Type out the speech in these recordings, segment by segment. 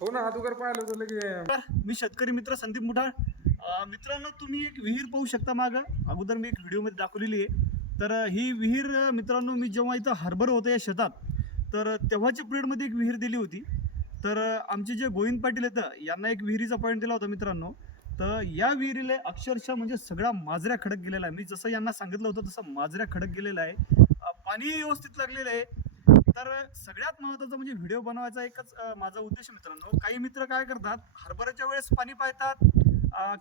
हो ना, अगोदर पाहिलं होतं लगे. मी शेतकरी मित्र संदीप मुठाळ. मित्रांनो, तुम्ही एक विहीर पाहू शकता मागं. अगोदर मी एक व्हिडिओमध्ये दाखवलेली आहे. तर ही विहीर मित्रांनो, मी जेव्हा इथं हरभरा होतं या शेतात, तर तेव्हाच्या पिरियडमध्ये एक विहीर दिली होती. तर आमचे जे गोविंद पाटील आहेत यांना एक विहिरीचा पॉईंट दिला होता मित्रांनो. तर या विहिरीला अक्षरशः म्हणजे सगळा माजऱ्या खडक गेलेला आहे. मी जसं यांना सांगितलं होतं तसं माजऱ्या खडक गेलेला आहे. पाणी व्यवस्थित लागलेलं आहे. तर सगळ्यात महत्त्वाचा म्हणजे व्हिडिओ बनवायचा एकच माझा उद्देश मित्रांनो. काही मित्र काय करतात, हरभऱ्याच्या वेळेस पाणी पाजतात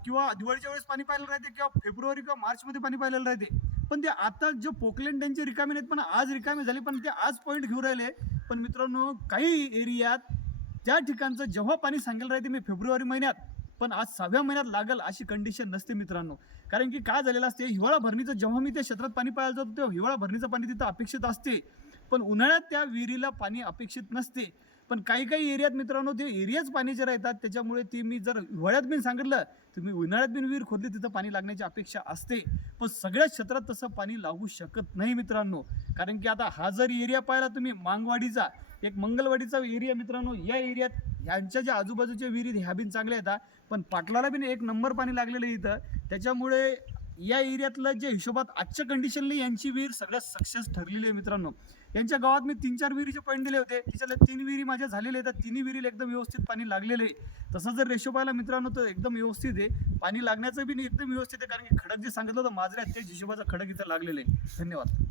किंवा दिवाळीच्या वेळेस पाणी पाहिलेलं राहते किंवा फेब्रुवारी किंवा मार्चमध्ये पाणी पाहिलेलं राहते. पण ते आता जे पोकलेन त्यांचे रिकामे नाहीत, पण आज रिकामे झाले, पण ते आज पॉईंट घेऊन राहिले. पण मित्रांनो, काही एरियात त्या ठिकाणचं जेव्हा पाणी सांगेल राहते मी फेब्रुवारी महिन्यात, पण आज 6व्या महिन्यात लागल अशी कंडिशन नसते मित्रांनो. कारण की काय झालेलं असते, हिवाळा भरणीचं जेव्हा मी त्या क्षेत्रात पाणी पाहायला जातो तेव्हा हिवाळा भरणीचं पाणी तिथं अपेक्षित असते, पण उन्हाळ्यात त्या विहिरीला पाणी अपेक्षित नसते. पण काही काही एरियात मित्रांनो ते एरियाच पाण्याचे राहतात. त्याच्यामुळे ती मी जर हिवाळ्यात मी सांगितलं तुम्ही उन्हाळ्यात बिन विहीर खोदली तिथं पाणी लागण्याची अपेक्षा असते. पण सगळ्या क्षेत्रात तसं पाणी लागू शकत नाही मित्रांनो. कारण की आता हा जर एरिया पाहिला तुम्ही मांगवाडीचा, एक मंगलवाडीचा एरिया मित्रांनो, या एरियात ह्यांच्या ज्या आजूबाजूच्या विहिरी ह्या बिन चांगल्या येतात, पण पाटलाला बिन एक नंबर पाणी लागलेलं आहे इथं. त्याच्यामुळे या एरियातलं जे हिशोबात आजच्या कंडिशनला यांची विहीर सगळ्यात सक्सेस ठरलेली आहे मित्रांनो. यांच्या गावात मी 3-4 विहिरीचे पॉईंट दिले होते, त्याच्यातल्या 3 विहिरी माझ्या झालेल्या आहेत. 3ही विहिरीला एकदम व्यवस्थित पाणी लागलेलं आहे. तसं जर रेशो पाहिला मित्रांनो तर एकदम व्यवस्थित आहे. पाणी लागण्याचं बी एकदम व्यवस्थित आहे, कारण की खडक जे सांगितलं होतं माजऱ्यात त्याच हिशोबाचा खडक इथं लागलेलं आहे. धन्यवाद.